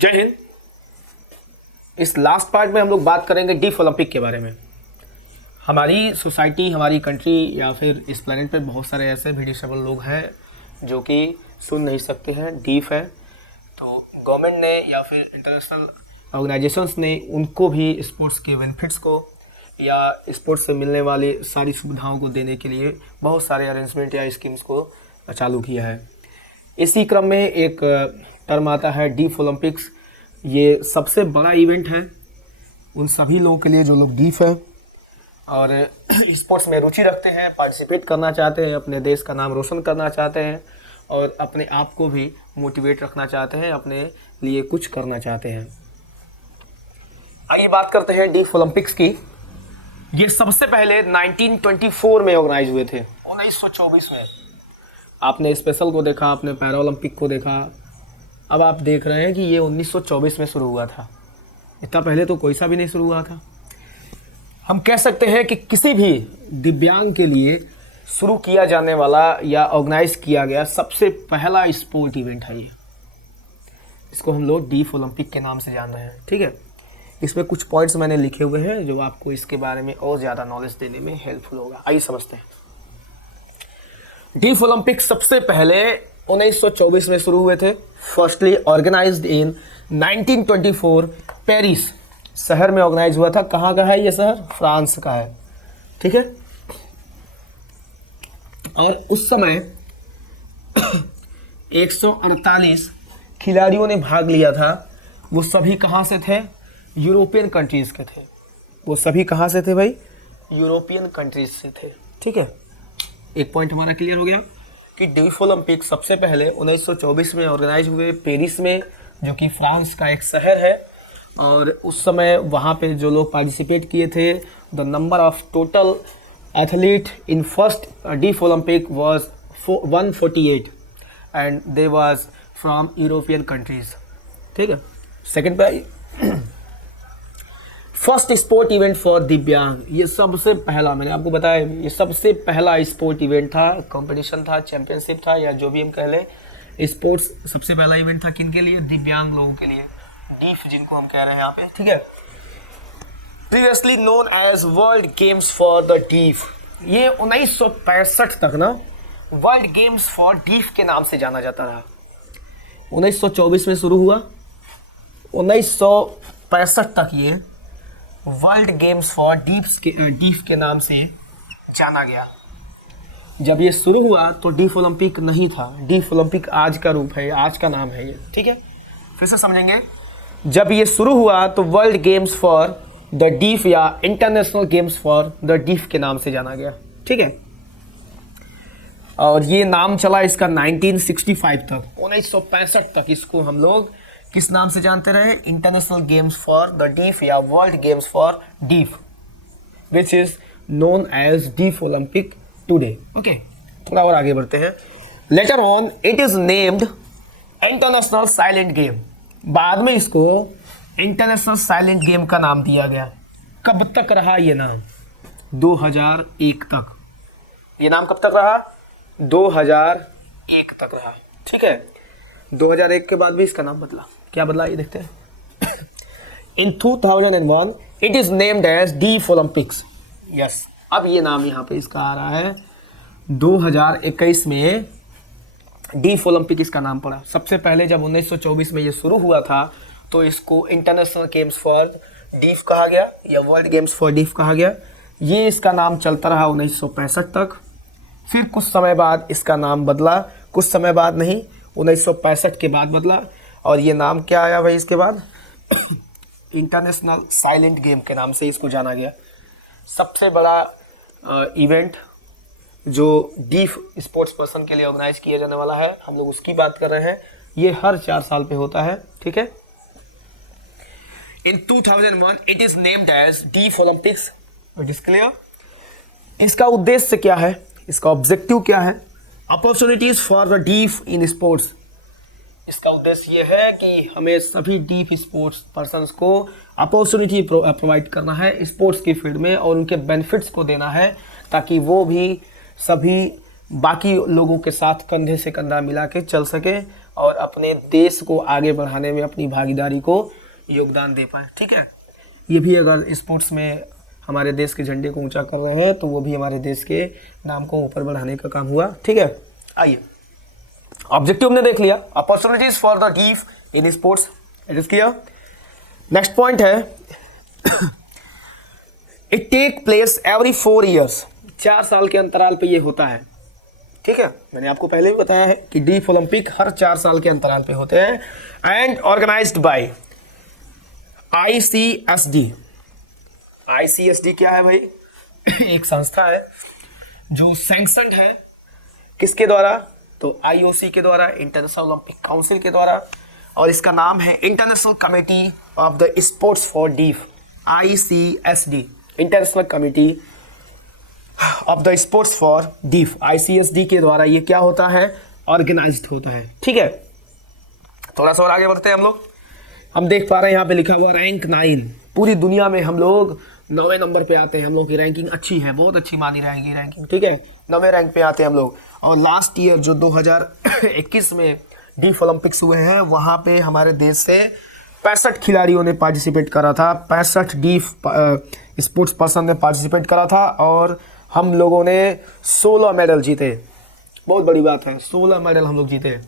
जय हिंद। इस last part में हम लोग बात करेंगे डीफ ओलंपिक के बारे में। हमारी सोसाइटी, हमारी कंट्री या फिर इस प्लेनेट पे बहुत सारे ऐसे भी डिसेबल लोग हैं जो कि सुन नहीं सकते हैं, डीफ है। तो गवर्नमेंट ने या फिर इंटरनेशनल ऑर्गेनाइजेशंस ने उनको भी स्पोर्ट्स के बेनिफिट्स को या स्पोर्ट्स से मिलने वाली सारी सुविधाओं को देने के लिए बहुत सारे अरेंजमेंट या स्कीम्स को चालू किया है। इसी क्रम में एक टर्म आता है डीफ ओलंपिक्स। ये सबसे बड़ा इवेंट है उन सभी लोगों के लिए जो लोग डीफ है और स्पोर्ट्स में रुचि रखते हैं, पार्टिसिपेट करना चाहते हैं, अपने देश का नाम रोशन करना चाहते हैं और अपने आप को भी मोटिवेट रखना चाहते हैं, अपने लिए कुछ करना चाहते हैं। आइए बात करते हैं डीफ ओलंपिक्स की। ये सबसे पहले 1924 में ऑर्गेनाइज हुए थे, 1924 में। आपने स्पेशल को देखा, आपने पैरा ओलंपिक को देखा, अब आप देख रहे हैं कि ये 1924 में शुरू हुआ था। इतना पहले तो कोई सा भी नहीं शुरू हुआ था। हम कह सकते हैं कि किसी भी दिव्यांग के लिए शुरू किया जाने वाला या ऑर्गेनाइज किया गया सबसे पहला स्पोर्ट इवेंट है ये। इसको हम लोग डीफ ओलंपिक के नाम से जान रहे हैं, ठीक है। इसमें कुछ पॉइंट्स मैंने लिखे हुए हैं जो आपको इसके बारे में और ज़्यादा नॉलेज देने में हेल्पफुल होगा। आइए समझते हैं। डीफ ओलंपिक सबसे पहले 1924 में शुरू हुए थे। फर्स्टली ऑर्गेनाइज्ड इन 1924 पेरिस शहर में ऑर्गेनाइज हुआ था। कहाँ का है ये शहर? फ्रांस का है, ठीक है। और उस समय 148 खिलाड़ियों ने भाग लिया था। वो सभी कहाँ से थे? यूरोपियन कंट्रीज के थे। वो सभी कहाँ से थे भाई? यूरोपियन कंट्रीज से थे, ठीक है। एक पॉइंट हमारा क्लियर हो गया कि डीफ ओलंपिक सबसे पहले 1924 में ऑर्गेनाइज हुए पेरिस में, जो कि फ्रांस का एक शहर है। और उस समय वहाँ पे जो लोग पार्टिसिपेट किए थे, the number of total athlete in first deaf Olympic was 148 and they was from European countries, ठीक है। सेकंड पे फर्स्ट स्पोर्ट इवेंट फॉर दिव्यांग। ये सबसे पहला, मैंने आपको बताया, ये सबसे पहला स्पोर्ट इवेंट था, कंपटीशन था, चैंपियनशिप था, या जो भी हम कह लें। स्पोर्ट्स सबसे पहला इवेंट था किन के लिए? दिव्यांग लोगों के लिए, डीफ जिनको हम कह रहे हैं यहाँ पे, ठीक है। Previously known as world games for the Deaf. ये 1965 तक ना वर्ल्ड गेम्स फॉर डीफ के नाम से जाना जाता रहा। 1924 में शुरू हुआ, 1965 तक ये वर्ल्ड गेम्स फॉर डीफ के नाम से जाना गया। जब ये शुरू हुआ तो डीफ ओलंपिक नहीं था। डीफ ओलंपिक आज का रूप है, आज का नाम है ये, ठीक है। फिर से समझेंगे। जब ये शुरू हुआ तो world games for the deaf या international games for the deaf के नाम से जाना गया, ठीक है। और ये नाम चला इसका 1965 तक, 1965 तक इसको हम लोग किस नाम से जानते रहे? International games for the deaf या world games for deaf, which is known as deaf Olympic today. Okay, थोड़ा और आगे बढ़ते हैं। Later on it is named international silent game. बाद में इसको इंटरनेशनल साइलेंट गेम का नाम दिया गया। कब तक रहा ये नाम? 2001 तक। ये नाम कब तक रहा? 2001 तक रहा, ठीक है। 2001 के बाद भी इसका नाम बदला। क्या बदला ये देखते हैं। In 2001 it is named as Deaf Olympics. Yes, अब ये नाम यहाँ पे इसका आ रहा है। 2021 में डीफ ओलंपिक इसका नाम पड़ा। सबसे पहले जब 1924 में ये शुरू हुआ था तो इसको इंटरनेशनल गेम्स फॉर डीफ कहा गया या वर्ल्ड गेम्स फॉर डीफ कहा गया। ये इसका नाम चलता रहा 1965 तक। फिर कुछ समय बाद इसका नाम बदला, कुछ समय बाद नहीं, 1965 के बाद बदला। और ये नाम क्या आया भाई इसके बाद? इंटरनेशनल साइलेंट गेम के नाम से इसको जाना गया। सबसे बड़ा इवेंट जो डीफ स्पोर्ट्स पर्सन के लिए ऑर्गेनाइज किया जाने वाला है, हम लोग उसकी बात कर रहे हैं। ये हर 4 साल पे होता है, ठीक है। In 2001 it is named as Deaf Olympics. It is clear. इसका उद्देश्य क्या है? इसका ऑब्जेक्टिव क्या है? Opportunities for the deaf in sports. इसका उद्देश्य यह है कि हमें सभी डीफ स्पोर्ट्स पर्सन्स को अपॉर्चुनिटी प्रोवाइड करना है स्पोर्ट्स की फील्ड में और उनके बेनिफिट्स को देना है, ताकि वो भी सभी बाकी लोगों के साथ कंधे से कंधा मिला के चल सके और अपने देश को आगे बढ़ाने में अपनी भागीदारी को योगदान दे पाए। ठीक है, ये भी अगर स्पोर्ट्स में हमारे देश के झंडे को ऊंचा कर रहे हैं तो वो भी हमारे देश के नाम को ऊपर बढ़ाने का काम हुआ। ठीक है, आइए ऑब्जेक्टिव हमने देख लिया, opportunities for the deaf in sports, it is clear. Next point है it take place every 4 years, 4 साल के अंतराल पे ये होता है। ठीक है, मैंने आपको पहले भी बताया है कि डीफ ओलंपिक हर 4 साल के अंतराल पे होते हैं and organized by ICSD। ICSD क्या है भाई? एक संस्था है जो सैंक्शनड है किसके द्वारा? तो IOC के द्वारा, इंटरनेशनल ओलंपिक काउंसिल के द्वारा, और इसका नाम है international committee of the sports for deaf, ICSD, international committee of the sports for deaf. ICSD के द्वारा ये क्या होता है? ऑर्गेनाइज्ड होता है। ठीक है, थोड़ा सा और आगे बढ़ते हैं हम लोग। हम देख पा रहे हैं यहाँ पे लिखा हुआ रैंक 9, पूरी दुनिया में हम लोग 9वें नंबर पे आते हैं। हम लोग की रैंकिंग अच्छी है, बहुत अच्छी मानी रहेगी रैंकिंग। ठीक है, 9वें रैंक पे आते हैं हम लोग। और लास्ट ईयर जो 2021 में डीफ ओलंपिक्स हुए हैं वहाँ पे हमारे देश से 65 खिलाड़ियों ने पार्टिसिपेट करा था, 65 डीफ स्पोर्ट्स पर्सन ने पार्टिसिपेट करा था और हम लोगों ने 16 मेडल जीते। बहुत बड़ी बात है, 16 मेडल हम लोग जीते।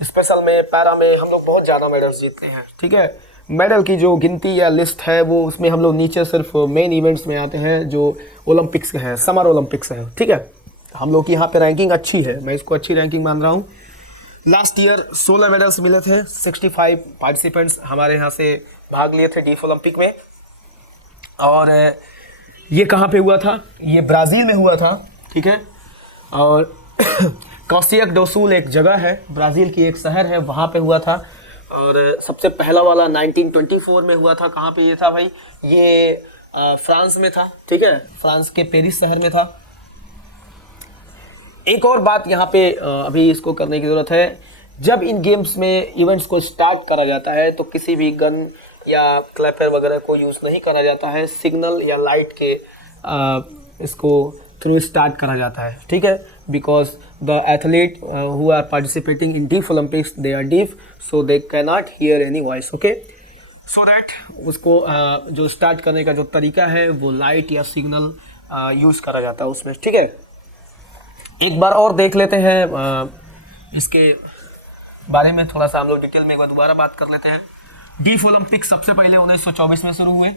स्पेशल में, पैरा में हम लोग बहुत ज़्यादा मेडल्स जीतते हैं। ठीक है, मेडल की जो गिनती या लिस्ट है वो उसमें हम लोग नीचे सिर्फ मेन इवेंट्स में आते हैं जो ओलंपिक्स के हैं, समर ओलंपिक्स है। ठीक है, हम लोग की यहाँ पे रैंकिंग अच्छी है, मैं इसको अच्छी रैंकिंग मान रहा हूँ। लास्ट ईयर 16 मेडल्स मिले थे, 65 पार्टिसिपेंट्स हमारे यहाँ से भाग लिए थे डीफ ओलंपिक में। और ये कहाँ पे हुआ था? ये ब्राज़ील में हुआ था। ठीक है, और कौसियक डो सुल एक जगह है, ब्राज़ील की एक शहर है, वहाँ पे हुआ था। और सबसे पहला वाला 1924 में हुआ था। कहाँ पे ये था भाई? ये फ्रांस में था। ठीक है, फ्रांस के पेरिस शहर में था। एक और बात यहाँ पे अभी इसको करने की ज़रूरत है, जब इन गेम्स में इवेंट्स को स्टार्ट करा जाता है तो किसी भी गन या क्लैपर वगैरह को यूज़ नहीं करा जाता है, सिग्नल या लाइट के इसको थ्रू स्टार्ट करा जाता है। ठीक है, because the athlete who are participating in Deaf Olympics they are deaf, so they can not hear any voice. Okay, so that उसको जो स्टार्ट करने का जो तरीका है वो लाइट या सिग्नल यूज़ करा जाता है उसमें। ठीक है, एक बार और देख लेते हैं इसके बारे में थोड़ा सा हम लोग डिटेल में एक बार दोबारा बात कर लेते हैं। डीफ ओलंपिक सबसे पहले 1924 में शुरू हुए,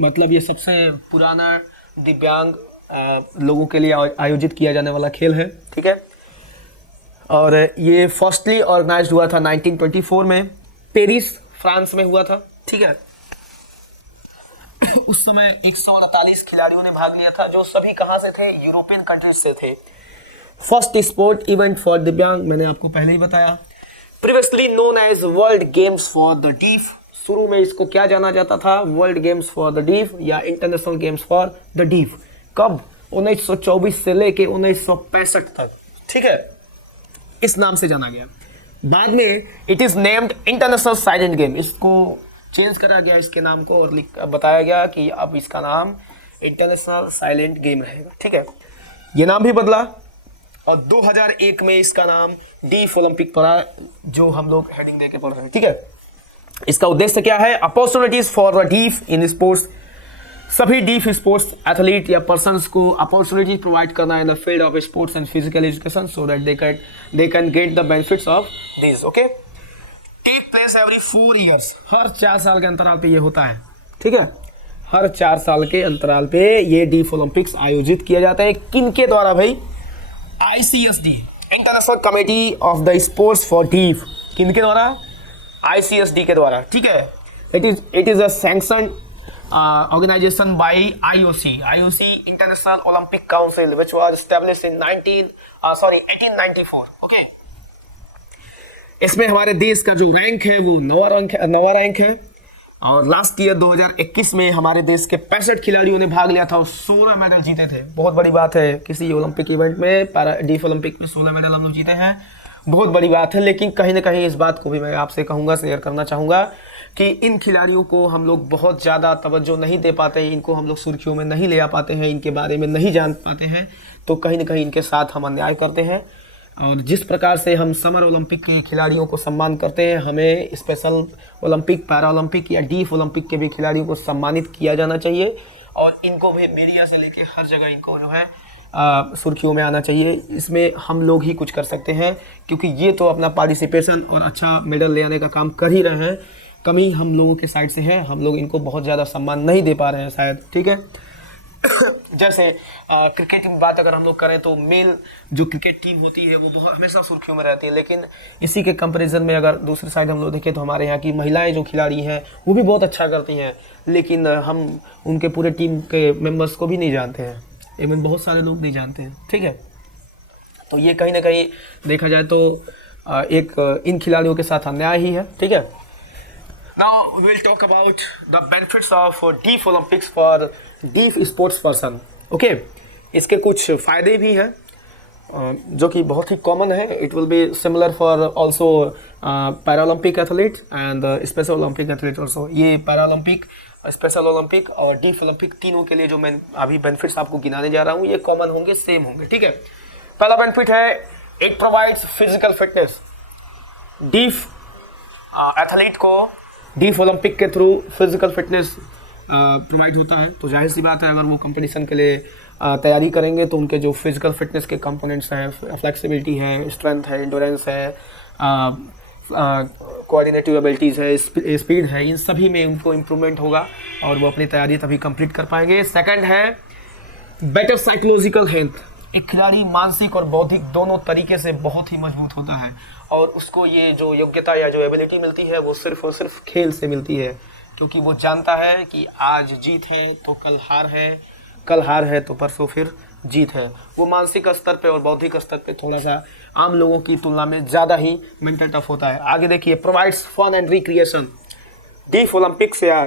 मतलब ये सबसे पुराना दिव्यांग लोगों के लिए आयोजित किया जाने वाला खेल है। ठीक है, और ये फर्स्टली ऑर्गेनाइज्ड हुआ था 1924 में, पेरिस फ्रांस में हुआ था। ठीक है, उस समय 148 खिलाड़ियों ने भाग लिया था जो सभी कहाँ से थे? यूरोपियन कंट्रीज से थे। फर्स्ट स्पोर्ट इवेंट फॉर दिव्यांग, मैंने आपको पहले ही बताया। Previously known as world games for the deaf, शुरू में इसको क्या जाना जाता था? World games for the deaf या international games for the deaf. कब? 1924 से लेके 1965 तक। ठीक है, इस नाम से जाना गया। बाद में it is named international silent game, इसको चेंज करा गया इसके नाम को और बताया गया कि अब इसका नाम इंटरनेशनल साइलेंट गेम रहेगा। ठीक है, ये नाम भी बदला और 2001 में इसका नाम डीफ ओलंपिक पड़ा, जो हम लोग हेडिंग देके पढ़ रहे हैं। ठीक है, इसका उद्देश्य क्या है? Opportunities for the deaf in sports, सभी डीफ स्पोर्ट्स एथलीट या पर्सन्स को अपॉर्चुनिटी प्रोवाइड करना in the field of sports and physical education so that they can get the benefits of this. Okay, take place every 4 years, हर 4 साल के अंतराल पे ये होता है। ठीक है, हर 4 साल के अंतराल पे ये डीफ ओलंपिक्स आयोजित किया जाता है। किन के द्वारा भाई? ICSD, international committee of the sports for deaf, किन के द्वारा? ICSD के द्वारा। ठीक है, it is a sanction organization by IOC, International Olympic Council, which was established in 1894. Okay, इसमें हमारे देश का जो रैंक है वो 9वां रैंक है। और लास्ट ईयर 2021 में हमारे देश के 65 खिलाड़ियों ने भाग लिया था और 16 मेडल जीते थे। बहुत बड़ी बात है, किसी ओलंपिक इवेंट में, पैरा डीफ ओलंपिक में 16 मेडल हम लोग जीते हैं, बहुत बड़ी बात है। लेकिन कहीं ना कहीं इस बात को भी मैं आपसे कहूँगा, शेयर करना चाहूँगा कि इन खिलाड़ियों को हम लोग बहुत ज़्यादा तवज्जो नहीं दे पाते हैं, इनको हम लोग सुर्खियों में नहीं ले आ पाते हैं, इनके बारे में नहीं जान पाते हैं, तो कहीं ना कहीं इनके साथ हम अन्याय करते हैं। और जिस प्रकार से हम समर ओलंपिक के खिलाड़ियों को सम्मान करते हैं, हमें स्पेशल ओलंपिक, पैरा ओलंपिक या डीफ ओलंपिक के भी खिलाड़ियों को सम्मानित किया जाना चाहिए और इनको भी मीडिया से लेके हर जगह इनको जो है सुर्खियों में आना चाहिए। इसमें हम लोग ही कुछ कर सकते हैं क्योंकि ये तो अपना पार्टिसिपेशन और अच्छा मेडल ले आने का काम कर ही रहे हैं। कमी हम लोगों के साइड से है, हम लोग इनको बहुत ज़्यादा सम्मान नहीं दे पा रहे हैं शायद, ठीक है। जैसे क्रिकेट की बात अगर हम लोग करें तो मेल जो क्रिकेट टीम होती है वो बहुत हमेशा सुर्खियों में रहती है, लेकिन इसी के कंपैरिजन में अगर दूसरी साइड हम लोग देखें तो हमारे यहाँ की महिलाएं जो खिलाड़ी हैं वो भी बहुत अच्छा करती हैं, लेकिन हम उनके पूरे टीम के मेंबर्स को भी नहीं जानते हैं, इवन बहुत सारे लोग नहीं जानते हैं, ठीक है। तो ये कहीं ना कहीं देखा जाए तो एक इन खिलाड़ियों के साथ अन्याय ही है, ठीक है। Now we will talk about the benefits of Deaf Olympics for Deaf sports person. Okay, इसके कुछ फ़ायदे भी हैं जो कि बहुत ही कॉमन है। It will be similar for also Paralympic athletes and Special Olympic athletes also. ये Paralympic, Special Olympic और Deaf Olympic तीनों के लिए जो मैं अभी बेनिफिट्स आपको गिनाने जा रहा हूँ ये कॉमन होंगे, सेम होंगे, ठीक है। पहला बेनिफिट है it provides physical fitness. Deaf athlete को डीफ ओलंपिक के थ्रू फिजिकल फिटनेस प्रोवाइड होता है, तो जाहिर सी बात है अगर वो कंपटीशन के लिए तैयारी करेंगे तो उनके जो फिजिकल फिटनेस के कंपोनेंट्स हैं, फ्लेक्सिबिलिटी है, स्ट्रेंथ है, इंडोरेंस है, कोऑर्डिनेटिव एबिलिटीज़ है, स्पीड है, इन सभी में उनको इम्प्रूवमेंट होगा और वो अपनी तैयारी तभी कंप्लीट कर पाएंगे। सेकंड है बेटर साइकोलॉजिकल हेल्थ। एक खिलाड़ी मानसिक और बौद्धिक दोनों तरीके से बहुत ही मजबूत होता है और उसको ये जो योग्यता या जो एबिलिटी मिलती है वो सिर्फ और सिर्फ खेल से मिलती है, क्योंकि वो जानता है कि आज जीत है तो कल हार है, कल हार है तो परसों फिर जीत है। वो मानसिक स्तर पे और बौद्धिक स्तर पे थोड़ा सा आम लोगों की तुलना में ज़्यादा ही मेंटल टफ होता है। आगे देखिए, provides fun and recreation. Deaf Olympics या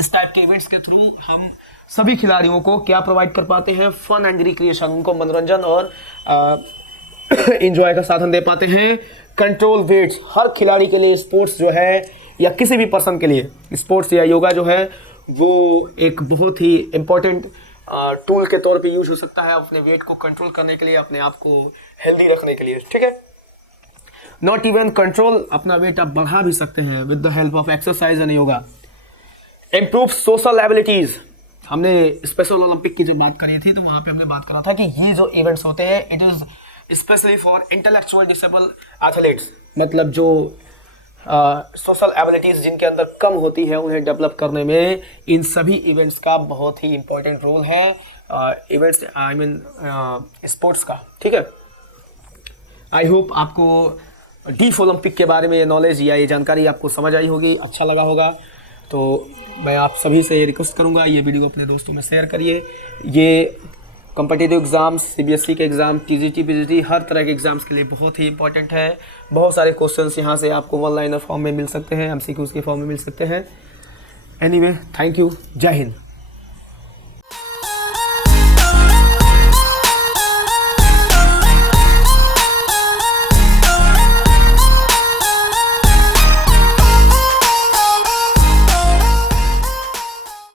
इस टाइप के इवेंट्स के थ्रू हम सभी खिलाड़ियों को क्या प्रोवाइड कर पाते हैं? फन एंड रिक्रिएशन, उनको मनोरंजन और इंजॉय का साधन दे पाते हैं। कंट्रोल वेट्स, हर खिलाड़ी के लिए स्पोर्ट्स जो है या किसी भी पर्सन के लिए स्पोर्ट्स या योगा जो है वो एक बहुत ही इम्पोर्टेंट टूल के तौर पे यूज हो सकता है अपने वेट को कंट्रोल करने के लिए, अपने आप को हेल्दी रखने के लिए, ठीक है। नॉट इवन कंट्रोल, अपना वेट आप बढ़ा भी सकते हैं with the help of exercise and yoga. Improve social abilities, हमने स्पेशल ओलंपिक की जब बात करी थी तो वहाँ पे हमने बात करा था कि ये जो इवेंट्स होते हैं it is specially for intellectual disable athletes, मतलब जो सोशल एबिलिटीज़ जिनके अंदर कम होती है उन्हें डेवलप करने में इन सभी इवेंट्स का बहुत ही इम्पोर्टेंट रोल है, इवेंट्स आई मीन स्पोर्ट्स का, ठीक है। आई होप आपको डीफ ओलंपिक के बारे में ये नॉलेज या ये जानकारी आपको समझ आई होगी, अच्छा लगा होगा। तो मैं आप सभी से ये रिक्वेस्ट करूँगा ये वीडियो अपने दोस्तों में शेयर करिए। ये कॉम्पिटिटिव एग्ज़ाम्स, सीबीएसई के एग्ज़ाम, टीजीटी, पीजीटी, हर तरह के एग्ज़ाम्स के लिए बहुत ही इंपॉर्टेंट है। बहुत सारे क्वेश्चंस यहाँ से आपको वन लाइनर फॉर्म में मिल सकते हैं, एमसीक्यूज़ के फॉर्म में मिल सकते हैं। एनीवे, थैंक यू, जय हिंद।